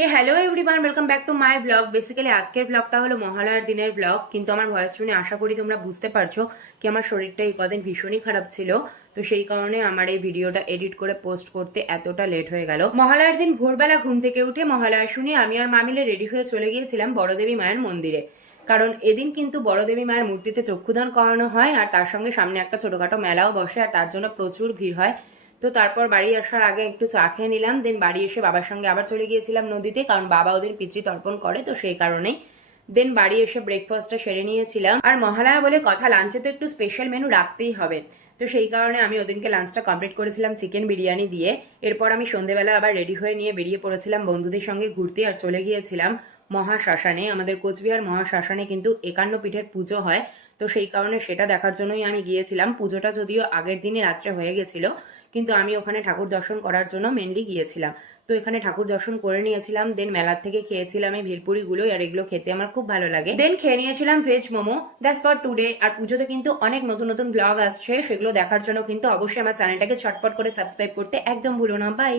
Hey hello everyone, welcome back to my blog. Basically আজকের ব্লগটা হলো মহালয়ার দিনের ব্লগ, কিন্তু আমার ভয়েস শুনে আশা করি তোমরা বুঝতে পারছো কি আমার শরীরটা এই কদিন ভীষণই খারাপ ছিল। তো সেই কারণে আমার এই ভিডিওটা এডিট করে পোস্ট করতে এতটা লেট হয়ে গেল। মহালয়ার দিন ভোরবেলা ঘুম থেকে উঠে মহালয়া শুনে আমি আর মা মিলে রেডি হয়ে চলে গিয়েছিলাম বড়দেবী মায়ের মন্দিরে। কারণ এদিন কিন্তু বড়দেবী মায়ের মূর্তিতে চক্ষুদান করানো হয়, আর তার সঙ্গে সামনে একটা ছোটখাটো মেলাও বসে, আর তার জন্য প্রচুর ভিড় হয়। তো তারপর বাড়ি আসার আগে একটু চা খেয়ে নিলাম, দেন বাড়ি এসে বাবার সঙ্গে আবার চলে গিয়েছিলাম নদীতে, কারণ বাবা ওদের পিতৃ তর্পণ করে, তো সেই কারণেই। দেন বাড়ি এসে ব্রেকফাস্টটা সেরে নিয়েছিলাম, আর মহালয়া বলে কথা, লাঞ্চে তো একটু স্পেশাল মেনু রাখতেই হবে। তো সেই কারণে আমি ওদিনকে লাঞ্চটা কমপ্লিট করেছিলাম চিকেন বিরিয়ানি দিয়ে। এরপর আমি সন্ধেবেলা আবার রেডি হয়ে নিয়ে বেরিয়ে পড়েছিলাম বন্ধুদের সঙ্গে ঘুরতে, আর চলে গিয়েছিলাম মহাশ্মশানে। আমাদের কোচবিহার মহাশ্মশানে কিন্তু 51 পীঠের পুজো হয়, তো সেই কারণে সেটা দেখার জন্যই আমি গিয়েছিলাম। পুজোটা যদিও আগের দিনে রাত্রে হয়ে গেছিল, কিন্তু আমি ওখানে ঠাকুর দর্শন করার জন্য মেনলি গিয়েছিলাম। তো এখানে ঠাকুর দর্শন করে নিয়েছিলাম, দেন মেলার থেকে খেয়েছিলাম এই ভেলপুরিগুলো, আর এগুলো খেতে আমার খুব ভালো লাগে। দেন খেয়ে নিয়েছিলাম veg momo. That's for today. আর পুজোতে কিন্তু অনেক নতুন নতুন ব্লগ আসছে, সেগুলো দেখার জন্য কিন্তু অবশ্যই আমার চ্যানেলটাকে ছটপট করে সাবস্ক্রাইব করতে একদম ভুলো না। বাই।